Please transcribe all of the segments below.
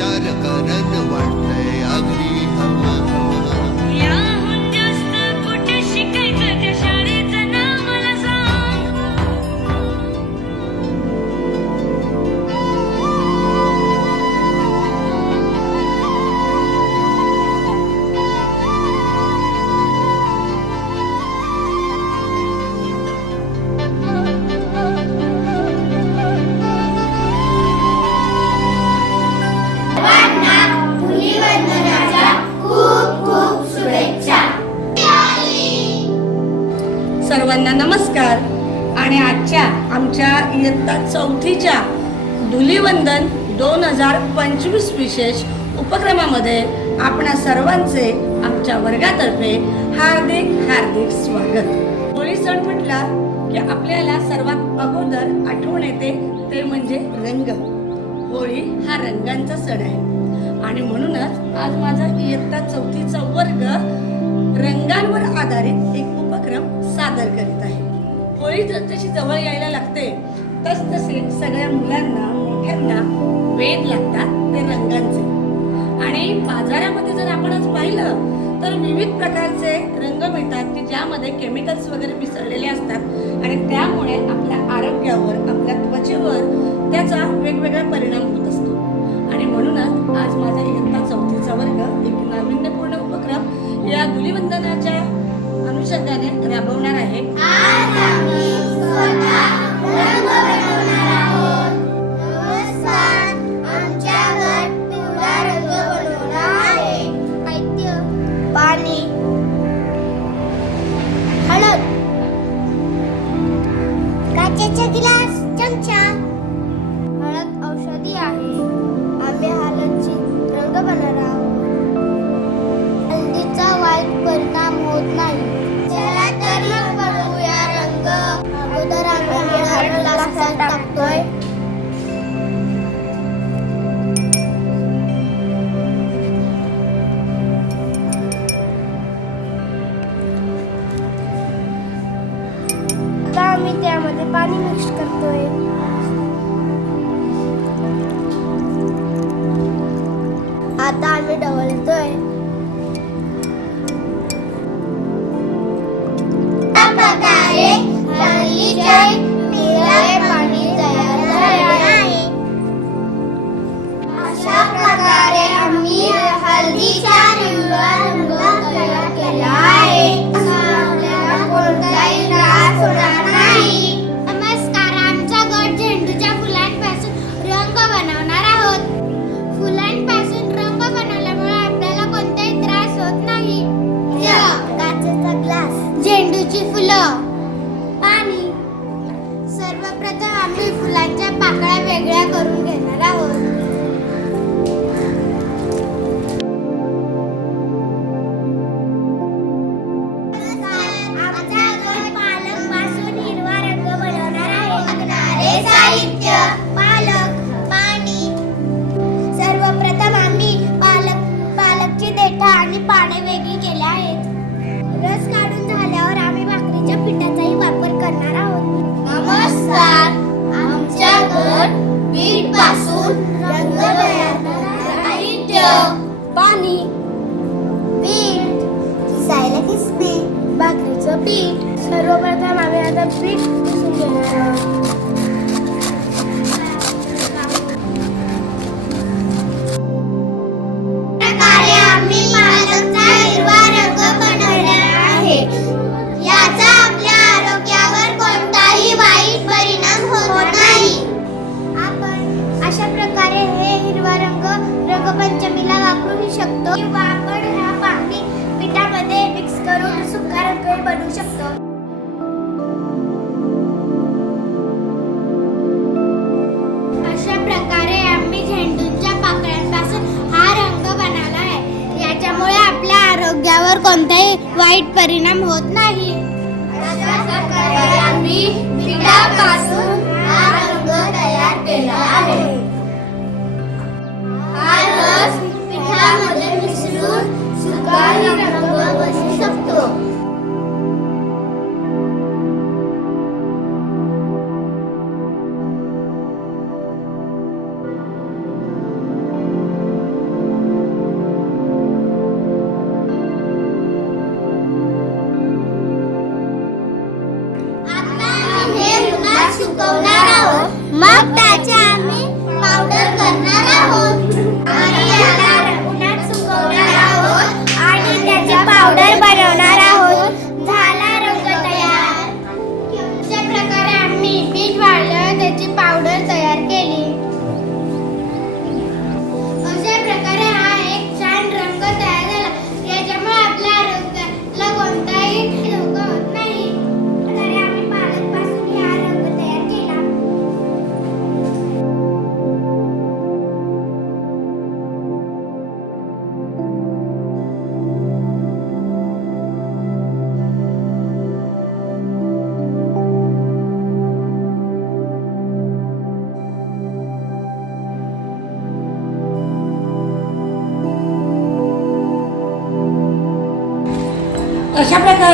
चर कर आणि आजच्या आमच्या इयत्ता चौथीच्या धुलीवंदन दोन हजार पंचवीस विशेष उपक्रमामध्ये आपणा सर्वांचे आमच्या वर्गातर्फे हार्दिक हार्दिक स्वागत. होळी सण म्हटला की आपल्याला सर्वात अगोदर आठवण येते ते म्हणजे रंग. होळी हा रंगांचा सण आहे. आणि म्हणूनच आज माझा इयत्ता चौथीचा वर्ग रंगांवर आधारित एक उपक्रम सादर करीत आहे. होळी जर जवळ यायला लागते. तस तसे सगळ्या मुलांना मोठ्यांना वेध लागतात ते रंगांचे. आणि बाजारामध्ये जर आपण आज पाहिलं तर विविध प्रकारचे रंग मिळतात की ज्यामध्ये केमिकल्स वगैरे मिसळलेले असतात. आणि त्यामुळे आपल्या आरोग्यावर आपल्या त्वचेवर त्याचा वेगवेगळा परिणाम होत असतो. आणि म्हणूनच आज माझा इयत्ता चौथीचा वर्ग एक नाविन्यपूर्ण उपक्रम या धुलीवंदनाच्या अनुषंगाने राबवणार आहे. पाणी. हळद. काचेचा गिलास. चमचा. हळद औषधी आहे. आम्ही हळदची रंग बनवणार आहोत. हळदीचा वाईट परिणाम होत नाही. मी त्यामध्ये पाणी मिक्स करतोय. आता आम्ही ढवळतोय. साहित्य पाणी. पीठ. दिसायला किसते भाकरीचं पीठ. सर्वप्रथम आम्ही आता पीठ पुसून घेणार वाईट परिणाम होत नाही. आम्ही पिठापासून हा रंग तयार केला आहे हा रस पिठामध्ये मिसळून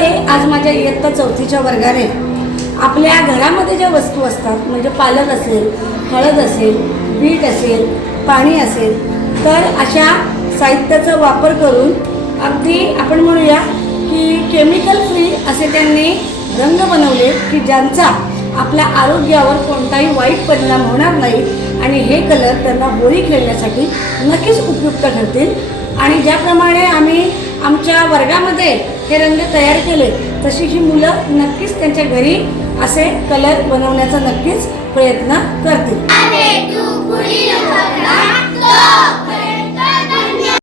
अशा आज माझ्या इयत्ता चौथीच्या वर्गाने आपल्या घरामध्ये ज्या वस्तू असतात म्हणजे पालक असेल हळद असेल बीट असेल पाणी असेल तर अशा साहित्याचा वापर करून अगदी आपण म्हणूया की केमिकल फ्री असे त्यांनी रंग बनवले की ज्यांचा आपल्या आरोग्यावर कोणताही वाईट परिणाम होणार नाही आणि हे कलर त्यांना होळी खेळण्यासाठी नक्कीच उपयुक्त ठरतील. आणि ज्याप्रमाणे आम्ही आमच्या वर्गामध्ये हे रंग तयार केले तशी ही मुलं नक्कीच त्यांच्या घरी असे कलर बनवण्याचा नक्कीच प्रयत्न करतील.